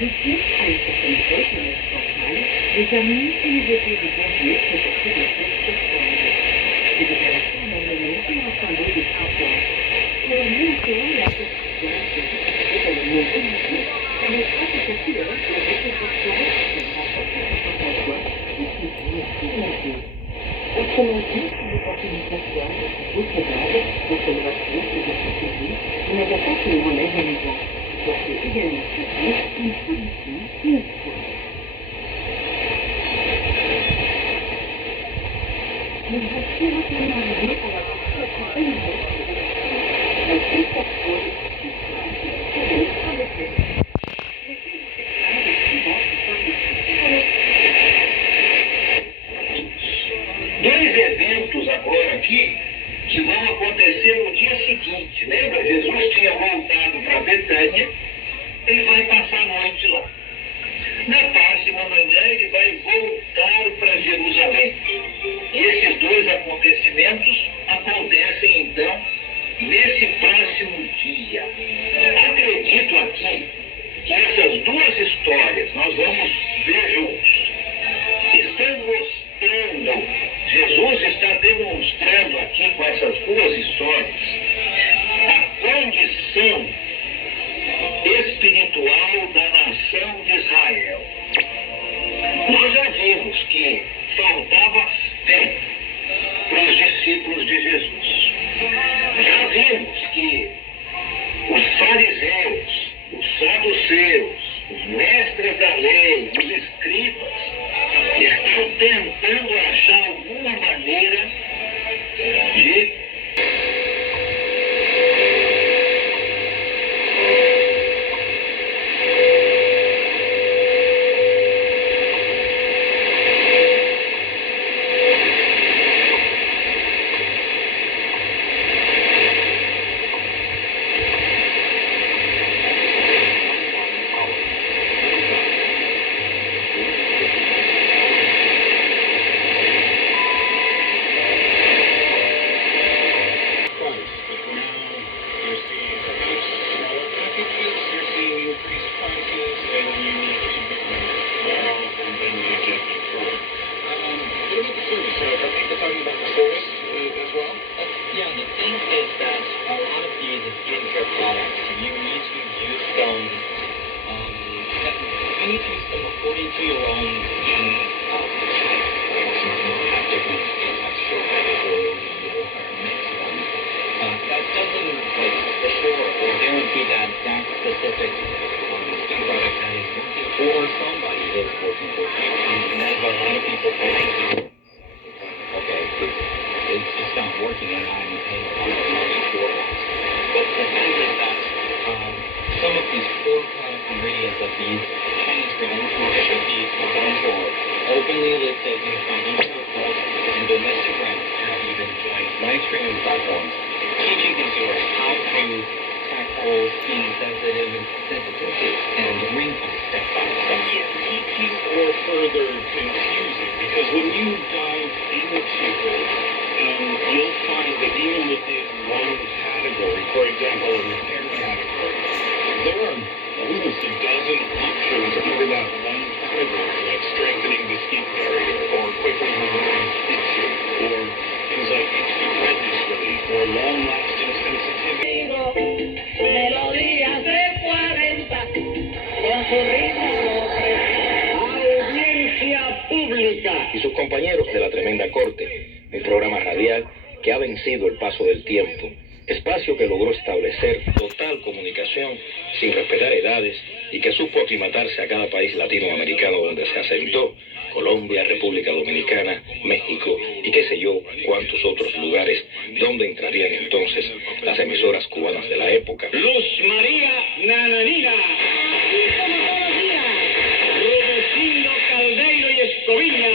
Depuis, à une certaine époque, en Asie centrale, les armées et les étés de guerriers se portaient des fêtes extraordinaires. Ces opérations abandonnées ont rassemblé des pouvoirs. Pour monter la position de le monde politique, permettra de calculer la répercussion de la rencontre et criminalité. Autrement dit, une opportunité sociale, d'autres vagues, d'autres gratuites et d'autres séries, n'a pas que les relais de maison. C'est également une solution et une foi. Nous voici rapidement arrivés à la partie éliminée. La conception Dois eventos agora aqui que vão acontecer no dia seguinte. Lembra? Jesus tinha voltado para Betânia, ele vai passar a noite lá. Na próxima manhã ele vai voltar para Jerusalém. E esses dois acontecimentos acontecem então nesse próximo dia. Acredito aqui que essas duas histórias nós vamos ver juntos. Estão mostrando, Jesus está demonstrando aqui com essas duas histórias a condição espiritual da nação de Israel. Nós já vimos que faltava fé para os discípulos de Jesus. Já vimos que os fariseus, os saduceus, os mestres da lei, os escribas, estão tentando achar alguma maneira de y sus compañeros de la Tremenda Corte, un programa radial que ha vencido el paso del tiempo, espacio que logró establecer total comunicación sin respetar edades y que supo aclimatarse a cada país latinoamericano donde se asentó, Colombia, República Dominicana, México y qué sé yo cuántos otros lugares donde entrarían entonces las emisoras cubanas de la época. Luz María Nananina, Rudecindo Caldeiro y Escoviña,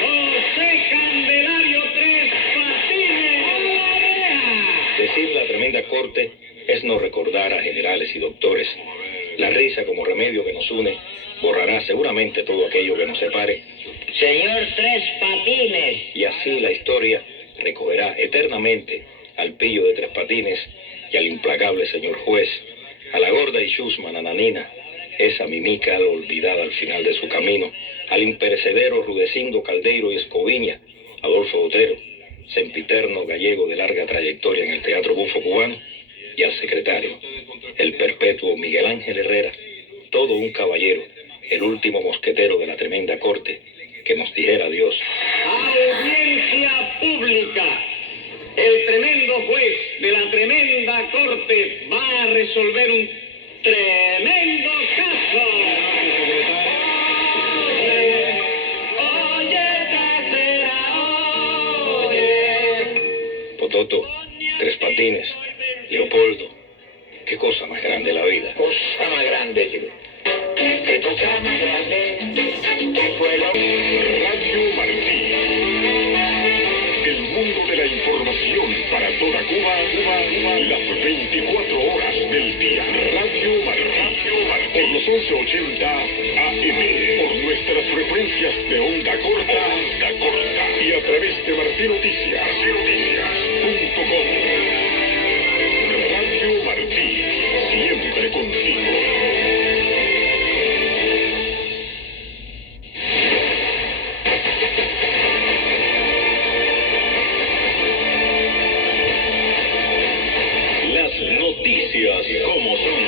José Candelario Tres Patines, ¡a la reja! Decir la Tremenda Corte es no recordar a generales y doctores. La risa como remedio que nos une borrará seguramente todo aquello que nos separe. Señor Tres Patines. Y así la historia recogerá eternamente al pillo de Tres Patines y al implacable señor juez, a la gorda y chusma Nananina, esa mimica olvidada al final de su camino, al imperecedero Rudecindo Caldeiro y Escoviña, Adolfo Otero, sempiterno gallego de larga trayectoria en el teatro bufo cubano, y al secretario, el perpetuo Miguel Ángel Herrera, todo un caballero, el último mosquetero de la tremenda corte, que nos dijera adiós. Audiencia pública. El tremendo juez de la tremenda corte va a resolver un tremendo caso. Oye, casera, oye. Pototo, Tres Patines, Leopoldo, qué cosa más grande la vida. Cosa más grande, qué cosa más grande fue la Radio Martí. El mundo de la información para toda Cuba, las 24 horas del día. Radio Martí. Por los 1180 AM. Por nuestras frecuencias de onda corta. Y a través de martinoticias.com. Radio Martí. Siempre contigo. Noticias como son.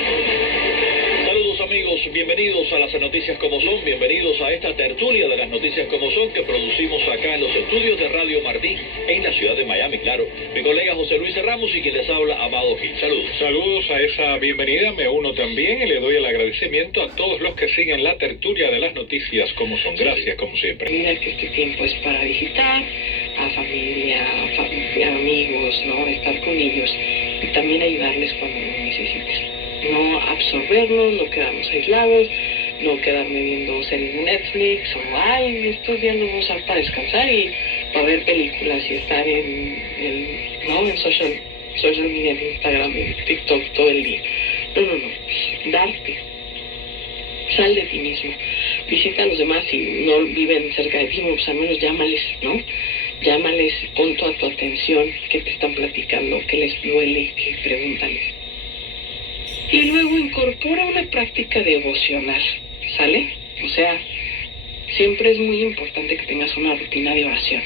Saludos amigos, bienvenidos a las noticias como son, bienvenidos a esta tertulia de las noticias como son que producimos acá en los estudios de Radio Martí en la ciudad de Miami, claro. Mi colega José Luis Ramos y quien les habla, Amado Gil. Saludos. Saludos a esa bienvenida, me uno también y le doy el agradecimiento a todos los que siguen la tertulia de las noticias como son. Gracias como siempre. Mira que este tiempo es para visitar a familia, amigos, ¿no? Estar con ellos y también ayudarles cuando lo necesiten. No absorbernos, no quedarnos aislados, no quedarme viendo series de Netflix o ay, estos días no vamos a usar para descansar y para ver películas y estar en social media, en Instagram, en TikTok todo el día. No. Darte. Sal de ti mismo. Visita a los demás si no viven cerca de ti, pues al menos llámales, ¿no? Llámales, pon toda tu atención, qué te están platicando, qué les duele, qué pregúntales. Y luego incorpora una práctica devocional, ¿sale? O sea, siempre es muy importante que tengas una rutina de oración.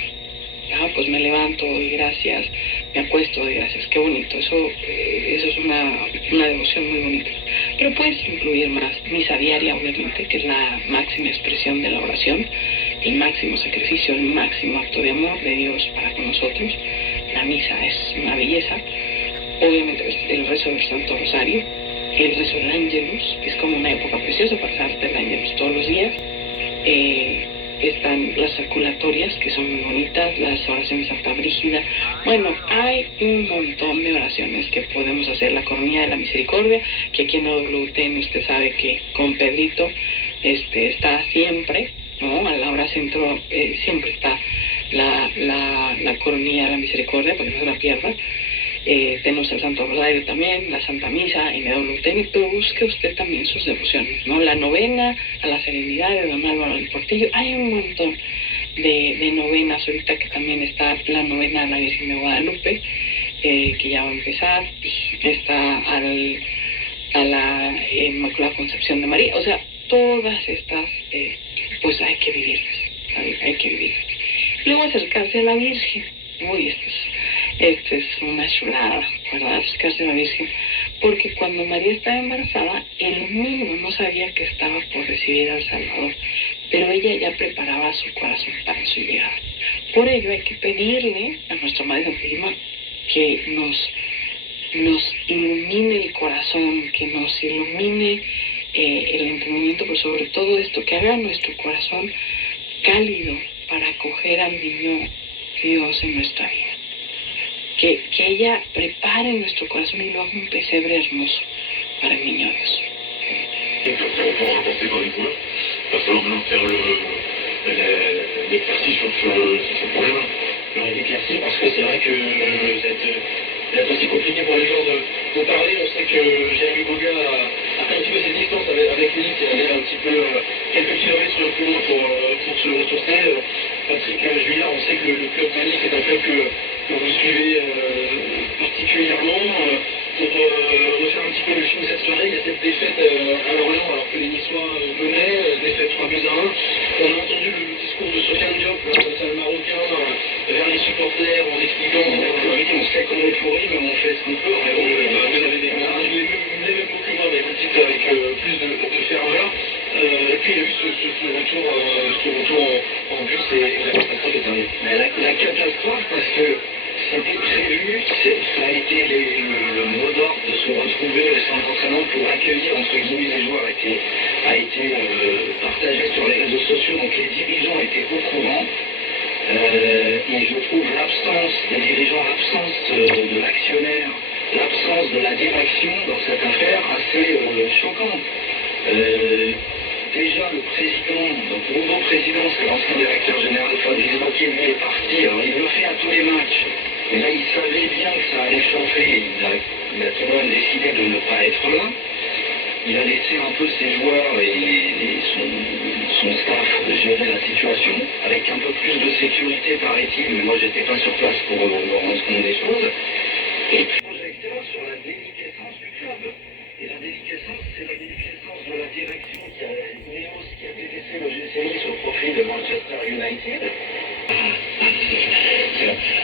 Pues me levanto, doy gracias, me acuesto, doy gracias, qué bonito, eso es una devoción muy bonita. Pero puedes incluir más misa diaria, obviamente, que es la máxima expresión de la oración, el máximo sacrificio, el máximo acto de amor de Dios para con nosotros. La misa es una belleza. Obviamente el rezo del Santo Rosario, el rezo del Ángelus, que es como una época preciosa para rezarte el Ángelus todos los días. Están las circulatorias, que son muy bonitas, las oraciones de Santa Brígida. Bueno, hay un montón de oraciones que podemos hacer. La Coronilla de la Misericordia, que aquí en WTN usted sabe que con Pedrito está siempre, ¿no? A la hora centro siempre está la Coronilla de la Misericordia, para que no se la pierda. Tenemos el Santo Rosario también, la Santa Misa en WTN, pero busque usted también sus devociones, ¿no? La novena a la serenidad de Don Álvaro del Portillo. Hay un montón de novenas, ahorita que también está la novena a la Virgen de Guadalupe, que ya va a empezar, está a la Inmaculada Concepción de María. O sea, todas estas, pues hay que vivirlas, hay que vivirlas. Luego acercarse a la Virgen. Uy, esto es una chulada, ¿verdad? Acercarse a la Virgen. Porque cuando María estaba embarazada, el mundo no sabía que estaba por recibir al Salvador, pero ella ya preparaba su corazón para su llegada. Por ello hay que pedirle a nuestra Madre Santísima que nos ilumine el corazón, que nos ilumine el entendimiento, pero sobre todo esto, que haga nuestro corazón cálido para acoger al niño Dios en nuestra vida. Que ella prepare nuestro corazón y lo haga un pesebre hermoso para el niño Dios. Pour apporter dans les couleurs, il va falloir maintenant faire l'éclaircie sur ce problème. L'éclaircie, parce que c'est vrai que c'est aussi compliqué pour les gens de parler. On sait que Jérémy Boga a fait un petit peu ses distances avec lui, qui allait un petit peu quelques kilomètres sur le plus pour se ressourcer. Patrick Juillard, on sait que le club Mali, c'est un club que dont vous suivez particulièrement. Pour refaire un petit peu le film cette soirée, il y a cette défaite à Lorient alors que les Niçois venaient, défaite 3-1. On a entendu le discours de Sofiane Diop, le Marocain, vers les supporters en expliquant on sait qu'on est pourri, mais on fait ce qu'on peut. Mais bon, vous avez les mêmes mots que moi, mais vous dites avec plus de ferveur. Et puis il y a eu ce retour en bus et la catastrophe est arrivée. Mais la catastrophe, parce que c'était prévu, ça a été le mot d'ordre de se retrouver au centre d'entraînement pour accueillir entre guillemets les joueurs a été partagé sur les réseaux sociaux, donc les dirigeants étaient au courant. Et je trouve l'absence des dirigeants, l'absence de l'actionnaire, l'absence de la direction dans cette affaire assez choquante. Déjà le président, donc le nouveau président, c'est l'ancien directeur général Fabrice Baquier, lui est parti, alors il le fait à tous les matchs. Mais là, il savait bien que ça allait chauffer. Il a tout de même décidé de ne pas être là. Il a laissé un peu ses joueurs et son staff gérer la situation, avec un peu plus de sécurité, paraît-il. Mais moi, j'étais pas sur place pour me rendre compte des choses. Et puis, projecteur sur la déliquescence du club. Et la déliquescence, c'est la déliquescence de la direction qui a délaissé le GCX au profit de Manchester United.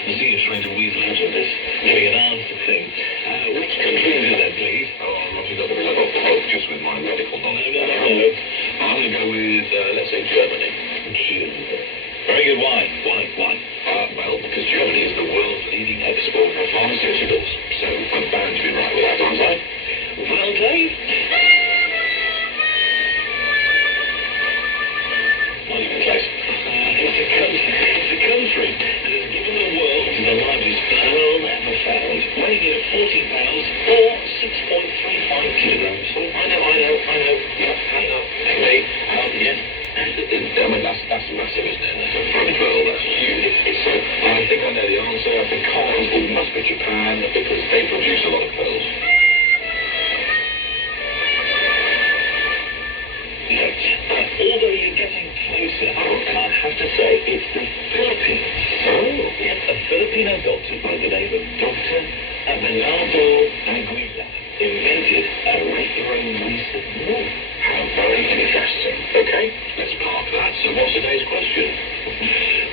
The thing is trying to weasel out of this, getting an answer thing. Which country is that, please? Oh, I'm not sure that I've got the hope just with my medical knowledge. No. I'm going to go with, let's say, Germany. Very good. Why? Well, because Germany is the world's leading exporter of pharmaceuticals, so I'm bound to be right with that, aren't I? Well, Dave. Not even close. It's a country that has given the world the largest pearl ever found, weighing in at 40 pounds or 6.35 kilograms. I know. Yeah, I know. Okay, yes. I mean, that's massive, isn't it? For a pearl, that's huge. So, I think I know the answer. Because it must be Japan, because they produce a lot of pearls. Although you're getting closer, I have to say it's the Philippines. Oh. Yes, a Filipino doctor by the name of Dr. Abelardo Aguila invented a restoration move. How very interesting. Okay, let's park that. So what's today's question?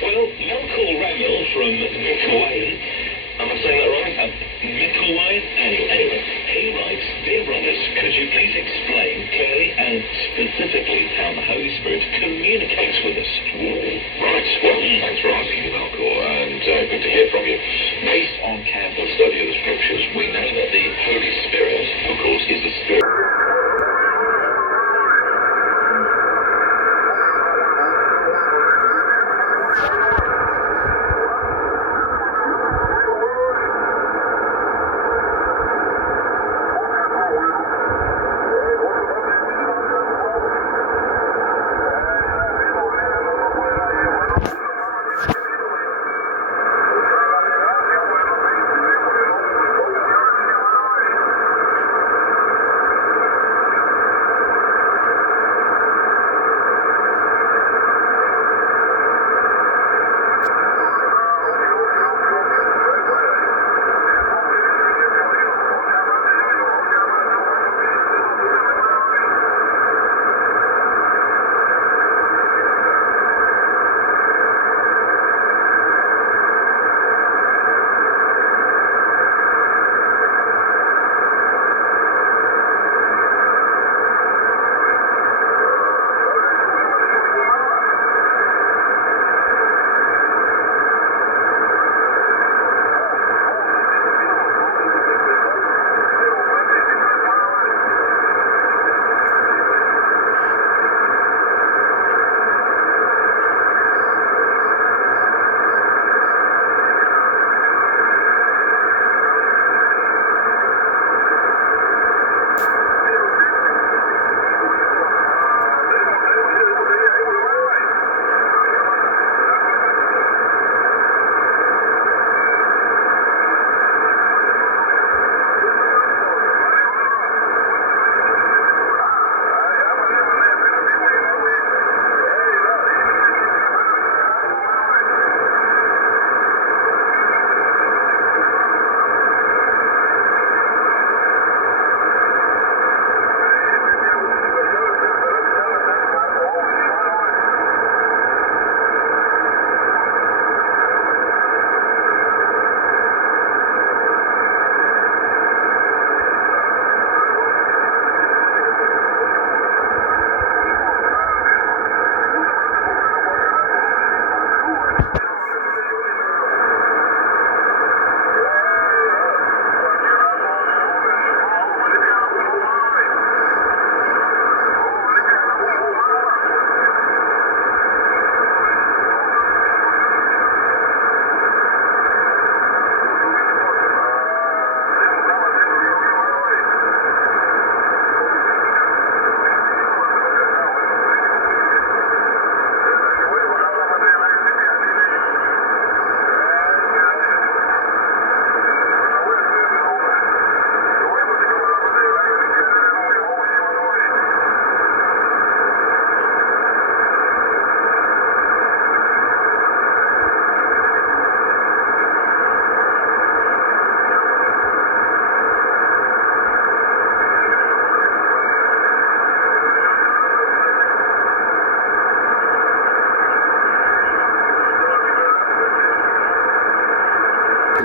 Well, Melkor Ramil from Mikowayan, am I saying that right? Mikowayan? Anyway, he writes, Dear brothers, could you please explain clearly and specifically how the Holy Spirit communicates with us? Right, well, thanks for asking, Malcolm, and good to hear from you. Based on careful study of the scriptures, we know that the Holy Spirit, of course, is the Spirit.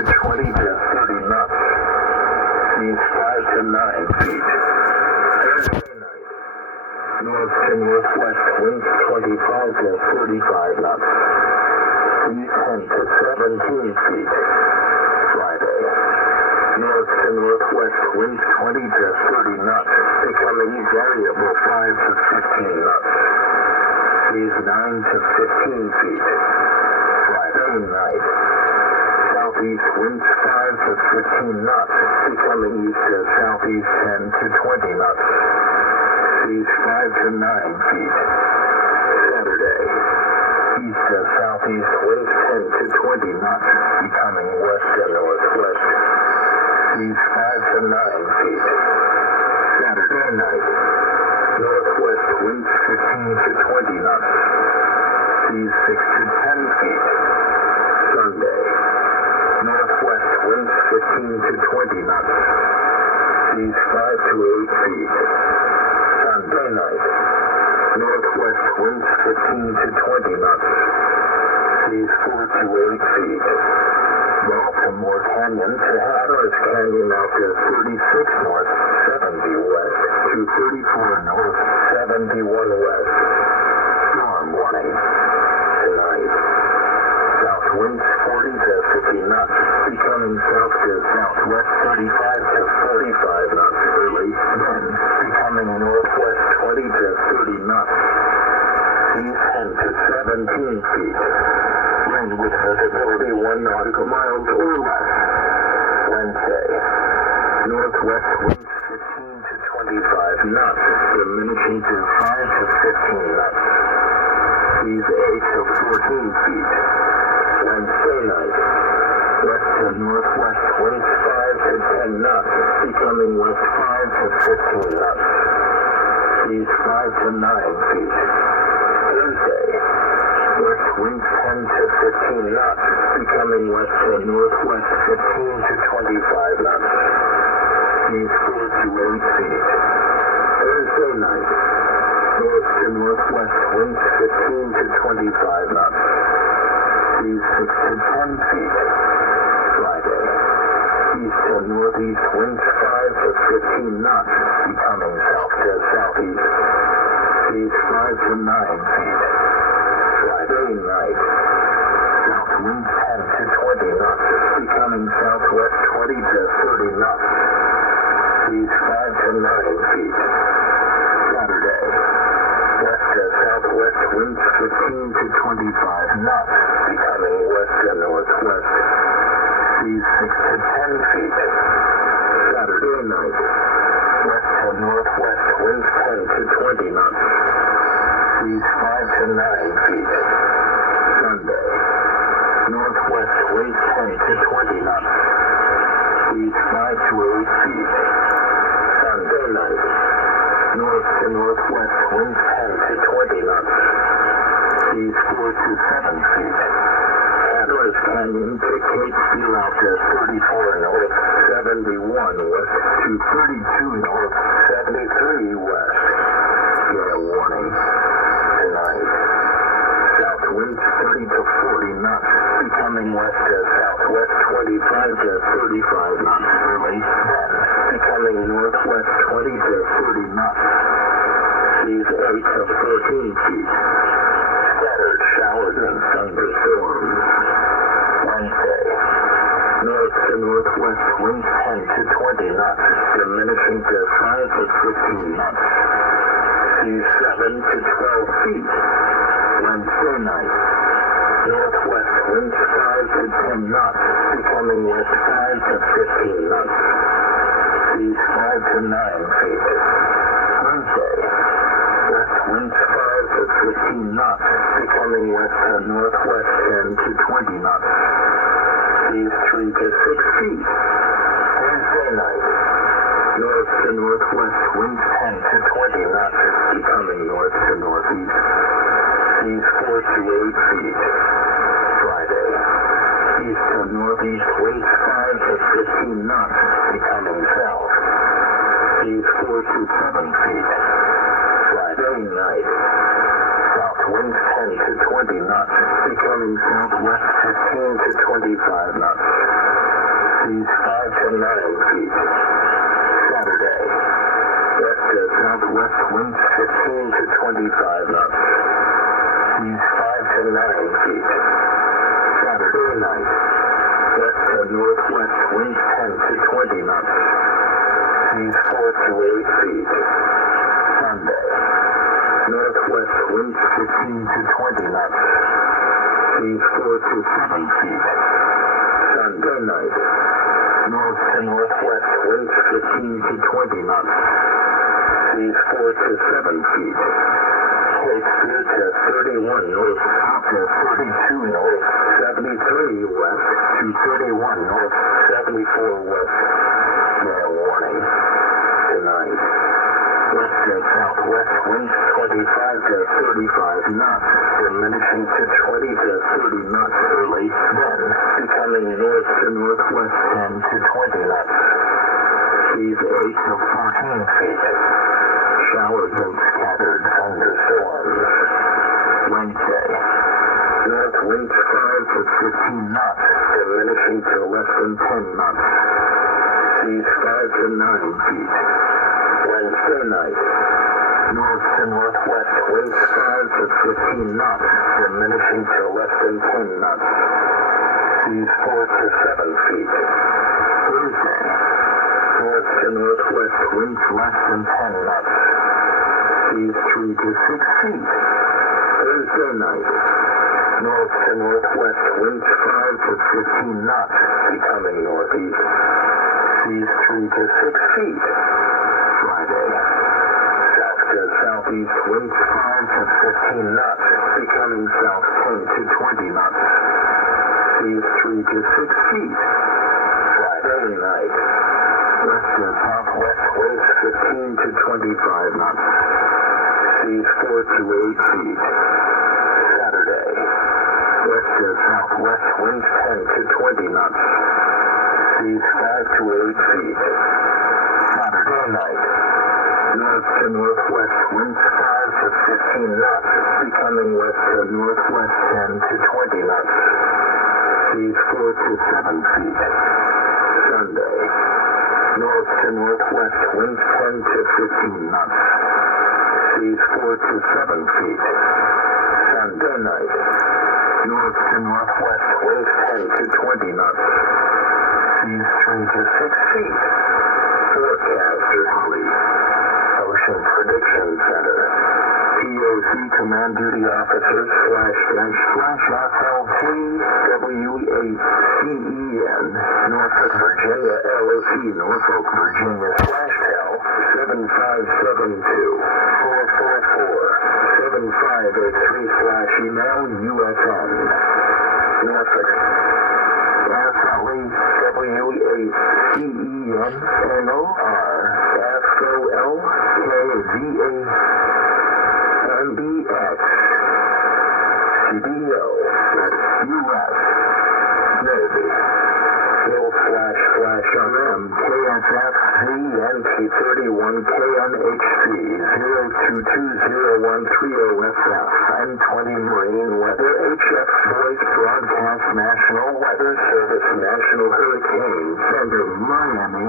20 to 30 knots. Seas 5 to 9 feet. Thursday night. North to northwest winds 25 to 35 knots. Seas 10 to 17 feet. Friday. North to northwest winds 20 to 30 knots, becoming variable 5 to 15 knots. Seas 9 to 15 feet. Friday night. Southeast winds 5 to 15 knots, becoming east to southeast 10 to 20 knots. Seas 5 to 9 feet. Saturday. East to southeast winds 10 to 20 knots, becoming west to northwest. Seas 5 to 9 feet. Saturday night. Northwest winds 15 to 20 knots. Seas 6 to 10 feet. Sunday. Northwest winds 15 to 20 knots. Seas 5 to 8 feet. Sunday night. Northwest winds 15 to 20 knots. Seas 4 to 8 feet. Baltimore Canyon to Hatteras Canyon out to 36 north, 70 west, to 34 north, 71 west. Storm warning. Tonight. South winds 40 to 50 knots, becoming south to southwest 35 to 45 knots early, then becoming northwest 20 to 30 knots. Seas 10 to 17 feet. Wind with visibility 1 nautical miles or less. Wednesday. Northwest winds 15 to 25 knots, diminishing to 5 to 15 knots. Seas 8 to 14 feet. Wednesday night. West to northwest winds 5 to 10 knots, becoming west 5 to 15 knots. Seas 5 to 9 feet. Thursday. West winds 10 to 15 knots, becoming west to northwest 15 to 25 knots. Seas 4 to 8 feet. Thursday night. North to northwest winds 15 to 25 knots. Seas 6 to 10 feet. Friday. East to northeast winds 5 to 15 knots, becoming south to southeast. Seas 5 to 9 feet. Friday night. South winds 10 to 20 knots, becoming southwest 20 to 30 knots. Seas 5 to 9 feet. Saturday. West to southwest winds 15 to 25 knots, becoming west to northwest. Seas 6 to 10 feet. Saturday night. West to northwest winds 10 to 20 knots. Seas 5 to 9 feet. Sunday. Northwest winds 10 to 20 knots. Seas 5 to 8 feet. Sunday night. North to northwest winds 10 to 20 knots. Seas 4 to 7 feet. Hatteras Canyon to Cape Seal out to 34 north, 71 west, to 32 north, 73 west. Gale warning. Tonight. South winds 30 to 40 knots, becoming west to southwest 25 to 35 knots early, then becoming northwest 20 to 30 knots. Seas 8 to 14 feet. Scattered showers and thunderstorms. Wednesday. North to northwest winds 10 to 20 knots, diminishing to 5 to 15 knots. Seas 7 to 12 feet. Wednesday night. Northwest winds 5 to 10 knots, becoming west 5 to 15 knots. Seas 5 to 9 feet. Thursday. West winds 5 to 15 knots, becoming west to northwest 10 to 20 knots. Seas 3 to 6 feet. Thursday night. North to northwest winds 10 to 20 knots, becoming north to northeast. Seas 4 to 8 feet. Friday. East to northeast winds 5 to 15 knots, becoming south. Seas 4 to 7 feet. Friday night. South winds 10 to 20 knots, becoming southwest 15 to 25 knots. winds 15 to 25 knots. Seas 5 to 9 feet. Saturday night. West to northwest winds 10 to 20 knots. Seas 4 to 8 feet. Sunday. Northwest winds 15 to 20 knots. Seas 4 to 7 feet. Sunday night. North to northwest winds 15 to 20 knots. Seas 4 to 7 feet. Cape Fear to 31 north, out to 32 north, 73 west to 31 north, 74 west. Gale warning. Tonight. West to southwest winds 25 to 35 knots, diminishing to 20 to 30 knots early, then becoming north to northwest 10 to 20 knots. Seas 8 to 14 feet. Showers and scattered thunderstorms. Wednesday. North winds 5 to 15 knots, diminishing to less than 10 knots. Seas 5 to 9 feet. Wednesday night. North to northwest winds 5 to 15 knots, diminishing to less than 10 knots. Seas 4 to 7 feet. Thursday. North to northwest winds less than 10 knots. Seas 3 to 6 feet. Thursday night. North to northwest winds 5 to 15 knots, becoming northeast. Seas 3 to 6 feet. Friday. South to southeast winds 5 to 15 knots, becoming south 10 to 20 knots. Seas 3 to 6 feet. Friday night. West to southwest winds 15 to 25 knots. Seas 4 to 8 feet. Saturday. West to southwest winds 10 to 20 knots. Seas 5 to 8 feet. Saturday night. North to northwest winds 5 to 15 knots, becoming west to northwest 10 to 20 knots. Seas 4 to 7 feet. Sunday. North to northwest winds 10 to 15 knots. Seas 4 to 7 feet. Sunday night. North to northwest winds 10 to 20 knots. Seas 3 to 6 feet. Forecaster Holly. Ocean Prediction Center. POC Command Duty Officers /FLT W8CEN Norfolk, Virginia LOC Norfolk, Virginia /TEL 7572 444 7583/email USN Norfolk W8CEN NOR FOLKVAMBX CDO US Navy //RM KSFCNT31KNHC 0220130SF N20 Marine Weather HF Voice Broadcast National Weather Service National Hurricane Center Miami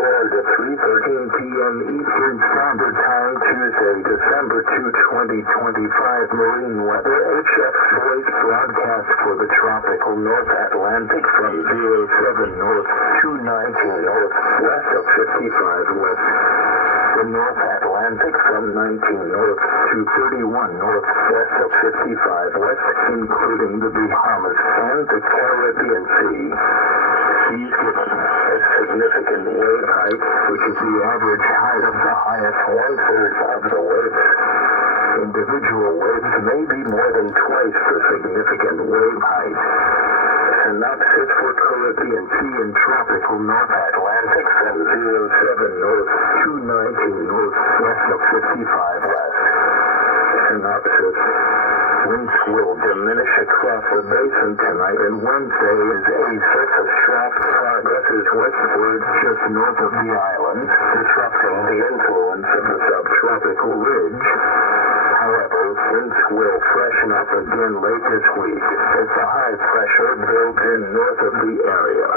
4 to 3:13 p.m. Eastern Standard Time, Tuesday, December 2, 2025. Marine Weather HF Voice broadcast for the tropical North Atlantic from 07 north, 219 north, west of 55 west. The North Atlantic from 19 north to 31 north, west of 55 west, including the Bahamas and the Caribbean Sea. Seas given a significant wave height, which is the average height of the highest one-third of the waves. Individual waves may be more than twice the significant wave height. Synopsis for Caribbean Sea and tropical North Atlantic from 07 north, 219 north, west of 55 west. Synopsis. Winds will diminish across the basin tonight, and Wednesday as a surface trough progresses westward just north of the island, disrupting the influence of the subtropical ridge. However, winds will freshen up again late this week as the high pressure builds in north of the area.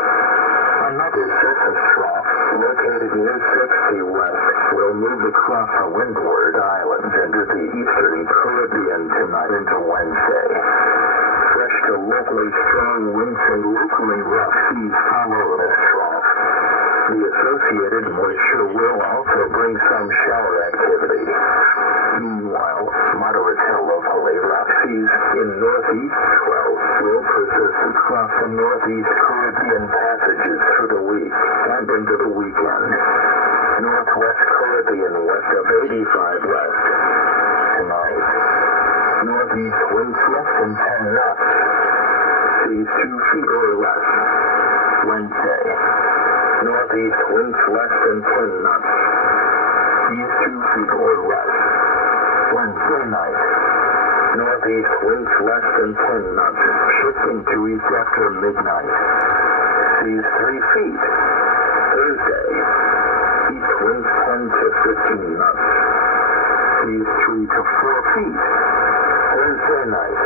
Another surface trough, located near 60 west, will move across a windward island into the eastern Caribbean tonight into Wednesday. Fresh to locally strong winds and locally rough seas follow this trough. The associated moisture will also bring some shower activity. Meanwhile, moderate to locally rough seas in northeast swell will persist across the northeast Caribbean passages through the week and into the weekend. Northwest Caribbean west of 85 west. Tonight, northeast winds less than 10 knots. Seas 2 feet or less. Wednesday, northeast winds less than 10 knots. Seas 2 feet or less. Wednesday night, northeast winds less than 10 knots, shifting to east after midnight. Seas 3 feet. Thursday, east winds 10 to 15 knots. Seas 3 to 4 feet. Thursday night,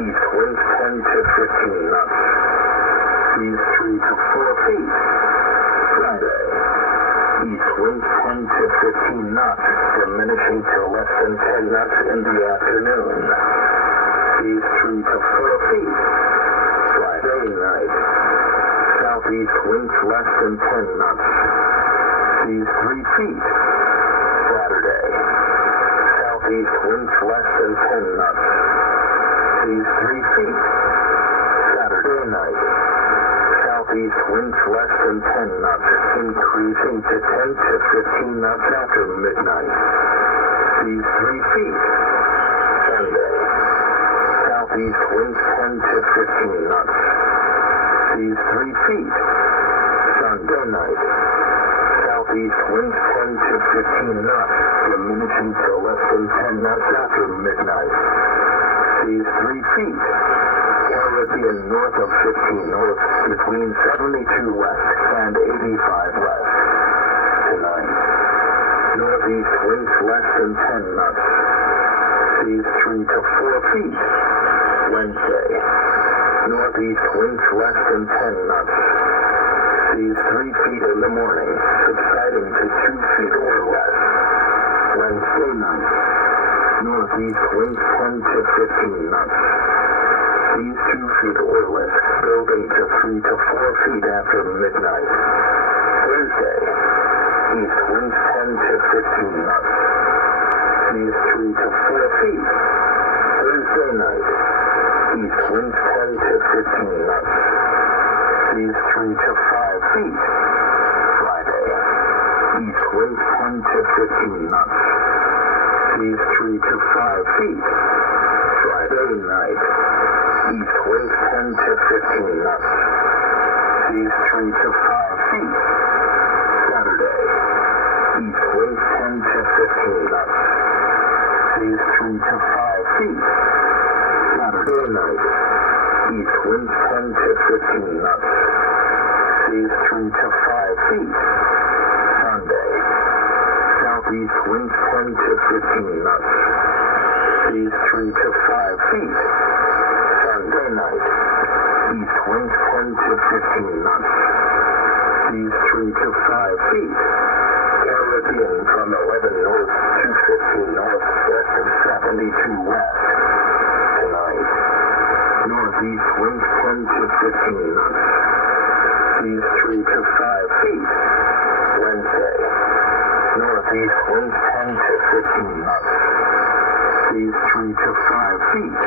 east winds 10 to 15 knots. Seas 3 to 4 feet. Friday, east winds 10 to 15 knots, diminishing to less than 10 knots in the afternoon. Seas 3 to 4 feet. Friday night, southeast winds less than 10 knots. Seas 3 feet. Saturday, southeast winds less than 10 knots. Seas 3 feet. Saturday night, southeast winds less than 10 knots, increasing to 10 to 15 knots after midnight. Seas 3 feet. Sunday, southeast winds 10 to 15 knots. Seas 3 feet. Sunday night, southeast winds 10 to 15 knots, diminishing to less than 10 knots after midnight. Seas 3 feet. Caribbean north of 15 north, between 72 west and 85 west. Tonight, northeast winds less than 10 knots. Seas 3 to 4 feet. Wednesday, northeast winds less than 10 knots. Seas 3 feet in the morning, subsiding to 2 feet or less. Wednesday night, northeast winds 10 to 15 knots. Seas 2 feet or less, building to 3 to 4 feet after midnight. Thursday, east winds 10 to 15 knots. Seas 3 to 4 feet. Thursday night, east winds 10 to 15 knots. Seas 3 to 5 feet. Friday, east winds 10 to 15 knots. Seas 3 to 5 feet. Friday night, east winds 10 to 15 knots. Seas 3 to 5 feet. Saturday, east winds 10 to 15 knots. Seas 3 to 5 feet. Saturday night, east winds 10 to 15 knots. Seas 3 to 5 feet. Sunday, southeast winds 10 to 15 knots. Seas 3 to 5 feet. Sunday night, east winds 10 to 15 knots. Seas 3 to 5 feet. Caribbean from 11 north to 15 north, west of 72 west. Tonight, northeast winds 10 to 15 knots. Seas 3 to 5 feet. Wednesday, northeast winds 10 to 15 knots. Seas 3 to 5 feet.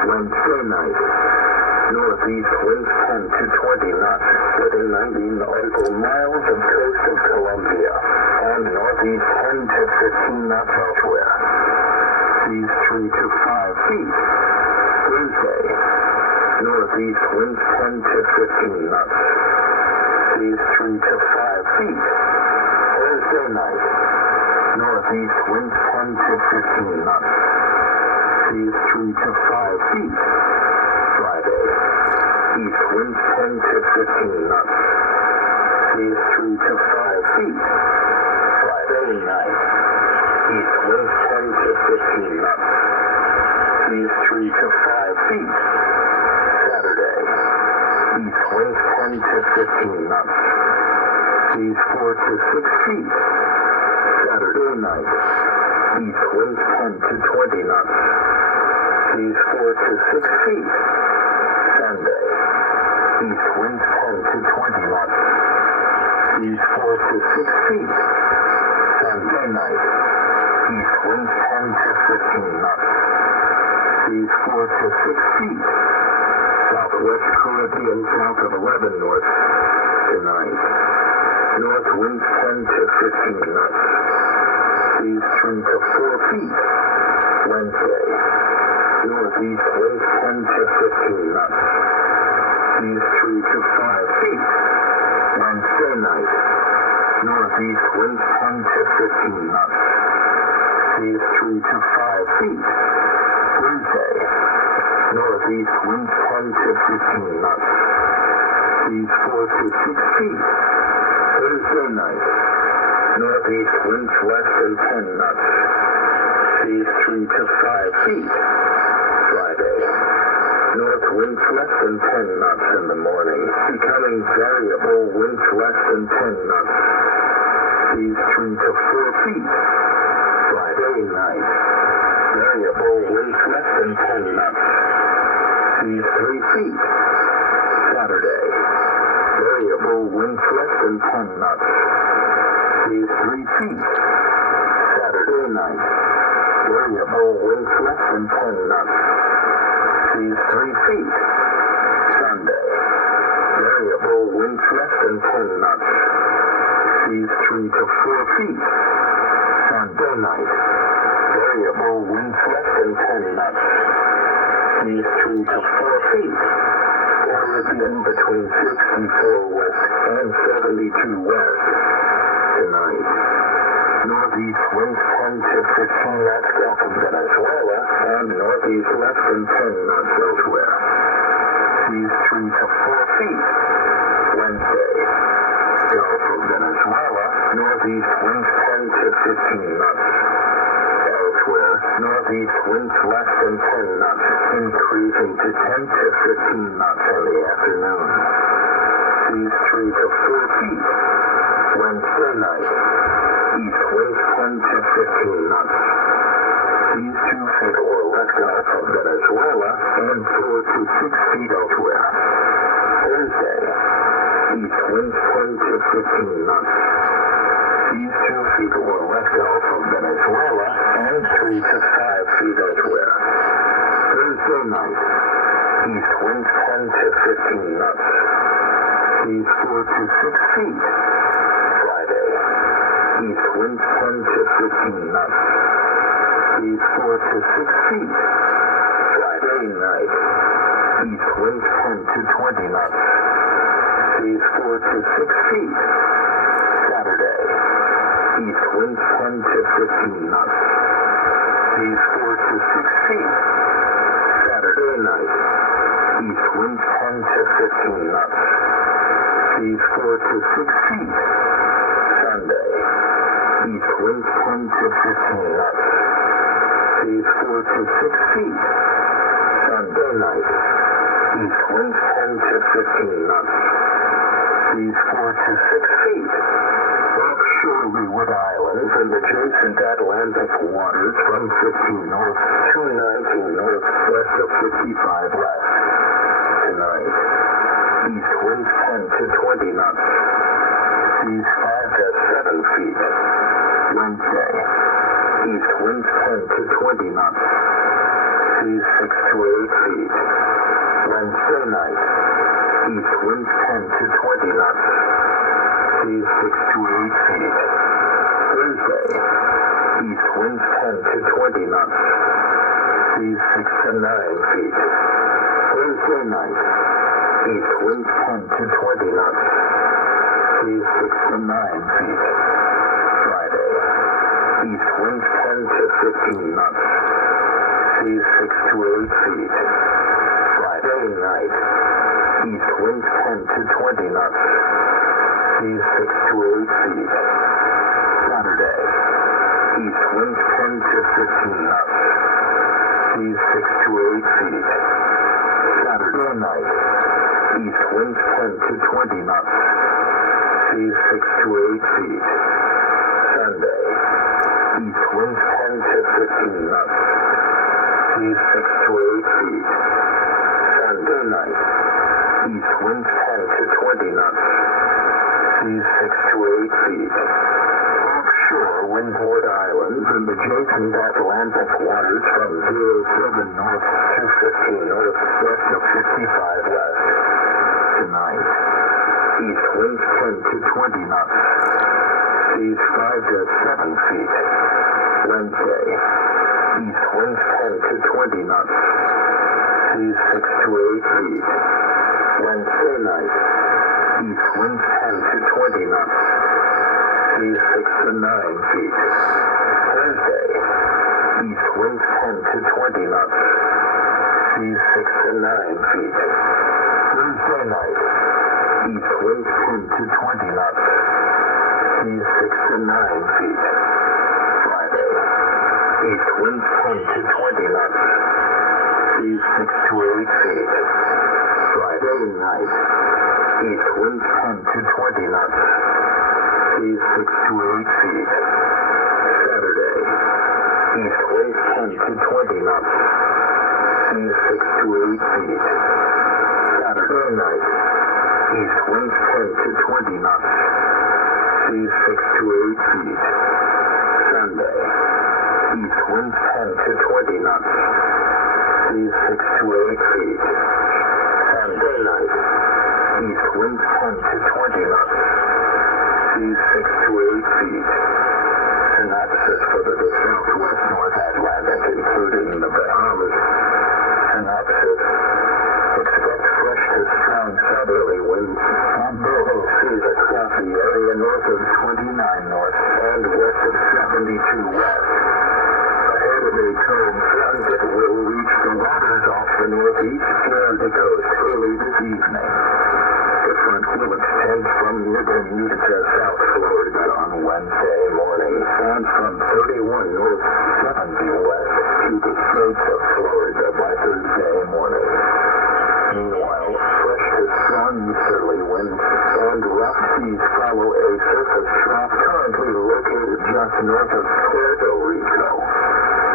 Wednesday night, northeast winds 10 to 20 knots, within 90 nautical miles of coast of Colombia, and northeast 10 to 15 knots elsewhere. Seas 3 to 5 feet. Thursday, northeast winds 10 to 15 knots. Seas 3 to 5 feet. Thursday night, northeast winds 10 to 15 knots. Seas 3 to 5 feet. Friday, east winds 10 to 15 knots. Seas 3 to 5 feet. Friday night, east winds 10 to 15 knots. Seas 3 to 5 feet. Saturday, east winds 10 to 15 knots. Seas 4 to 6 feet. Saturday night. East winds 10 to 20 knots. Seas 4 to 6 feet. Sunday. East winds 10 to 20 knots. Seas 4 to 6 feet. Sunday night. East winds 10 to 15 knots. Seas 4 to 6 feet. Southwest Caribbean south of 11 north. Tonight. North winds 10 to 15 knots. Seas 3 to 4 feet. Wednesday. Northeast winds 10 to 15 knots. Seas 3 to 5 feet. Wednesday night. Northeast winds 10 to 15 knots. Seas 3 to 5 feet. Thursday. Northeast winds 10 to 15 knots. Seas 4 to 6 feet. Thursday night. Northeast winds less than 10 knots. Seas 3 to 5 feet. Friday. North winds less than 10 knots in the morning, becoming variable winds less than 10 knots. Seas 3 to 4 feet. Friday night. Variable winds less than 10 knots. Seas 3 feet. Saturday. Variable winds less than 10 knots. Seas 3 feet. Saturday night. Variable winds less than 10 knots. Seas 3 feet. Sunday. Variable winds less than 10 knots. Seas 3 to 4 feet. Sunday night. Variable winds less than 10 knots. Seas 3 to 4 feet. Caribbean between 64 west and 72 west. Tonight. Northeast winds 10 to 15 knots off of Venezuela and northeast less than 10 knots elsewhere. Seas 3 to 4 feet. Wednesday. Gulf of Venezuela, northeast winds 10 to 15 knots. Elsewhere, northeast winds less than 10 knots, increasing to 10 to 15 knots in the afternoon. Seas 3 to 4 feet. Wednesday night. East winds 10 to 15 knots. Seas 2 feet or less off of Venezuela and 4 to 6 feet elsewhere. Thursday. East winds 10 to 15 knots. Seas 2 feet or less off of Venezuela and 3 to 5 feet elsewhere. Thursday night. East winds 10 to 15 knots. Seas 4 to 6 feet. Friday. East winds 10 to 15 knots. Seas 4 to 6 feet. Friday night. East winds 10 to 20 knots. Seas 4 to 6 feet. Saturday. East winds 10 to 15 knots. Seas 4 to 6 feet. Saturday night. East winds 10 to 15 knots. Seas 4 to 6 feet. Sunday. East winds 10 to 15 knots. Seas 4 to 6 feet. Sunday night. East winds 10 to 15 knots. Seas 4 to 6 feet. Offshore Leeward Islands and adjacent Atlantic waters from 15 north to 19 north west of 55 west. Tonight. East winds 10 to 20 knots. Seas 5 to 7 feet. Wednesday. East winds 10 to 20 knots. Seas 6 to 8 feet. Wednesday night. East winds 10 to 20 knots. Seas 6 to 8 feet. Thursday. East winds 10 to 20 knots. Seas 6 to 9 feet. Thursday night. East winds 10 to 20 knots. Seas 6 to 9 feet. Friday. East winds 10 to 15 knots. Seas 6 to 8 feet. Friday night. East winds 10 to 20 knots. Seas 6 to 8 feet. Saturday. East winds 10 to 15 knots. Seas 6 to 8 feet. Saturday night. East winds 10 to 20 knots. Seas seas 6 to 8 feet. Sunday, east winds 10 to 15 knots. Seas 6 to 8 feet. Sunday night, east winds 10 to 20 knots. Seas 6 to 8 feet. Offshore Windward Islands and adjacent Atlantic waters from 07 north to 15 north, west of 55 west. Tonight, east winds 10 to 20 knots. Seas 5 to 7 feet. Wednesday, east winds 10 to 20 knots. Seas 6 to 8 feet. Wednesday night, east winds 10 to 20 knots. Seas 6 to 9 feet. Thursday, east winds 10 to 20 knots. Seas 6 to 9 feet. Thursday night, east winds 10 to 20 knots. Seas 6 to 9 feet. Friday, east winds 10 to 20 knots. Seas 6 to 8 feet. Friday night, east winds 10 to 20 knots. Seas 6 to 8 feet. Saturday, east winds 10 to 20 knots. Seas 6 to 8 feet. Saturday night, east winds 10 to 20 knots. Seas 6 to 8 feet. Sunday, east winds 10 to 20 knots. Seas 6 to 8 feet. Sunday night, east winds 10 to 20 knots. Seas 6 to 8 feet. Synopsis for the southwest North Atlantic, including the Bahamas. Synopsis. Expect fresh to strong southerly winds on both seas across the area north of 29 north and west of 72 west. Ahead of a cold front that will reach the waters off the northeast Florida coast early this evening. The front will extend from mid and mid to South Florida on Wednesday morning and from 31 north 70 west to the Straits of Florida by Thursday morning. Meanwhile, fresh to strong easterly winds and rough seas follow a surface trough currently located just north of Puerto Rico.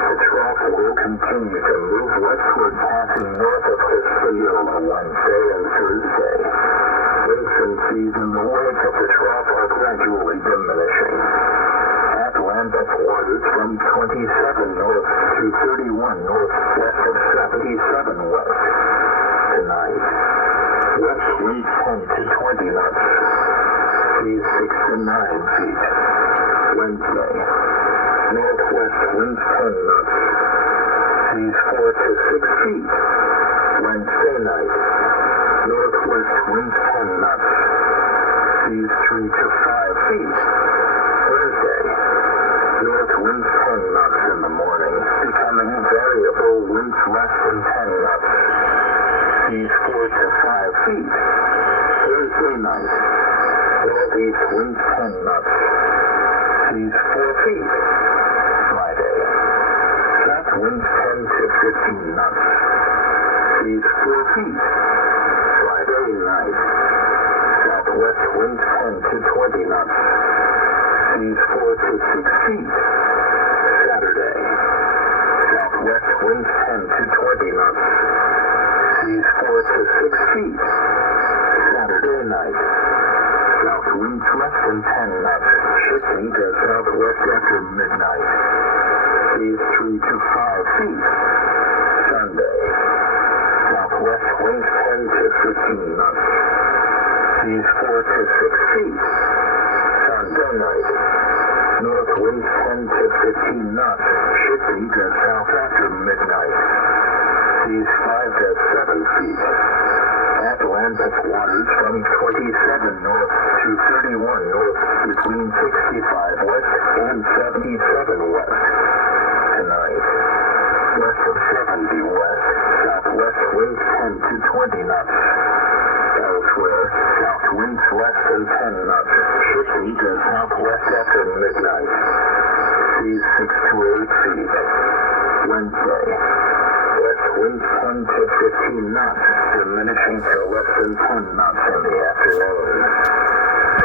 The trough will continue to move westward, passing north of Hispaniola Wednesday and Thursday. Winds and seas in the wake of the trough are gradually diminishing. Atlantic waters from 27 north to 31 north west of 77 west. Tonight, west winds 10 to 20 knots. Seas 6 to 9 feet. Wednesday, northwest winds 10 knots. Seas 4 to 6 feet. Wednesday night, northwest winds 10 knots. Seas 3 to 5 feet. Thursday, north winds 10 knots in the morning, becoming variable winds less than 10 knots. Seas 4 to 5 feet. Thursday night, northeast winds 10 knots. Seas 4 feet. Friday, south winds 10 to 15 knots. Seas 4 feet. Friday night, southwest winds 10 to 20 knots. Seas 4 to 6 feet. Saturday, southwest winds 10 to 20 knots. Seas 4 to 6 feet. Saturday night, south winds less than 10 knots, shifting to southwest after midnight. Seas 3 to 5 feet. Sunday, southwest winds 10 to 15 knots. Seas 4 to 6 feet. Sunday night, north winds 10 to 15 knots, shifting to south after midnight. Seas 5 to 7 feet. Atlantic waters from 27 north to 31 north, between 65 west and 77 west. Tonight, west of 70 west, southwest winds 10 to 20 knots. Elsewhere, south winds less than 10 knots, shifting to southwest after midnight. Seas 6 to 8 feet. Wednesday, west winds 10 to 15 knots, diminishing to less than 10 knots in the afternoon.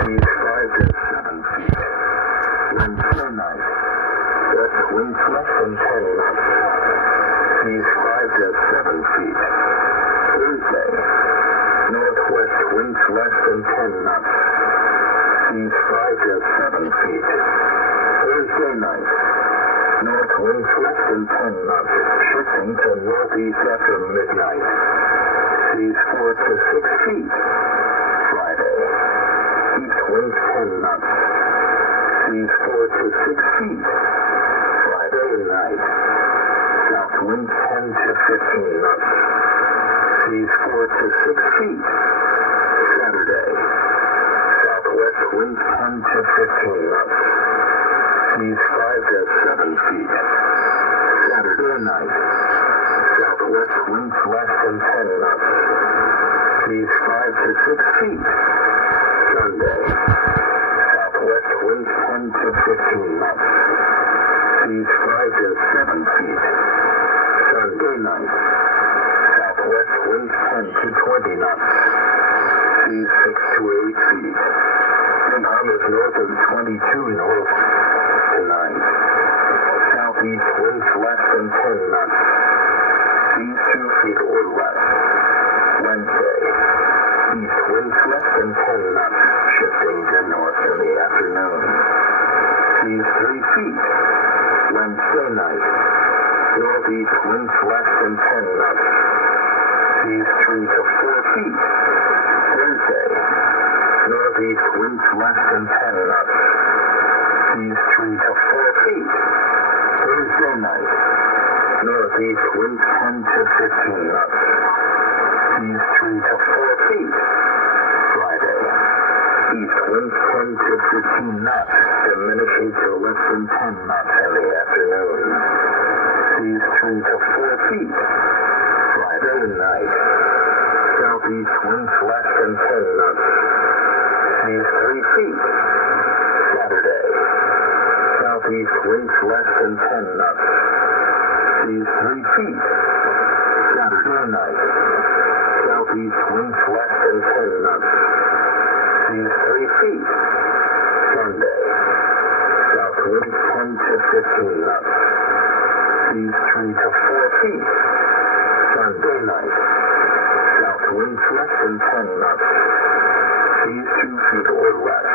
Seas 5 southeast after midnight. Seas 4 to 6 feet. Friday. East winds 10 knots. Seas 4 to 6 feet. Friday night. South winds 10 to 15 knots. Seas 4 to 6 feet. Saturday. Southwest winds 10 to 15 knots. Seas 5 to 7 feet. Saturday night. Southwest winds less than 10 knots. Seas 5 to 6 feet. Sunday. Southwest winds 10 to 15 knots. Seas 5 to 7 feet. Sunday night. Southwest winds 10 to 20 knots. Seas 6 to 8 feet. Wind is north of 22 north tonight. Southeast winds less than 10 knots. Seas 2 feet or less. Wednesday. East winds less than 10 knots, shifting to north in the afternoon. Seas 3 feet. Wednesday night. Northeast winds less than 10 knots. Seas 3 to 4 feet. Thursday. Northeast winds less than 10 knots. Seas 3 to 4 feet. Thursday night. Northeast winds 10 to 15 knots. Seas 3 to 4 feet. Friday. East winds 10 to 15 knots, diminishing to less than 10 knots in the afternoon. Seas 3 to 4 feet. Friday night. Southeast winds less than 10 knots. Seas 3 feet. Saturday. Southeast winds less than 10 knots. Seas 3 feet. Saturday night. Southeast winds less than 10 knots. Seas 3 feet. Sunday. South winds 10 to 15 knots. Seas 3 to 4 feet. Sunday night. South winds less than 10 knots. Seas 2 feet or less.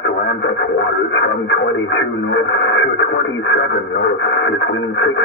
Atlantic waters from 22 north to 27 north between 6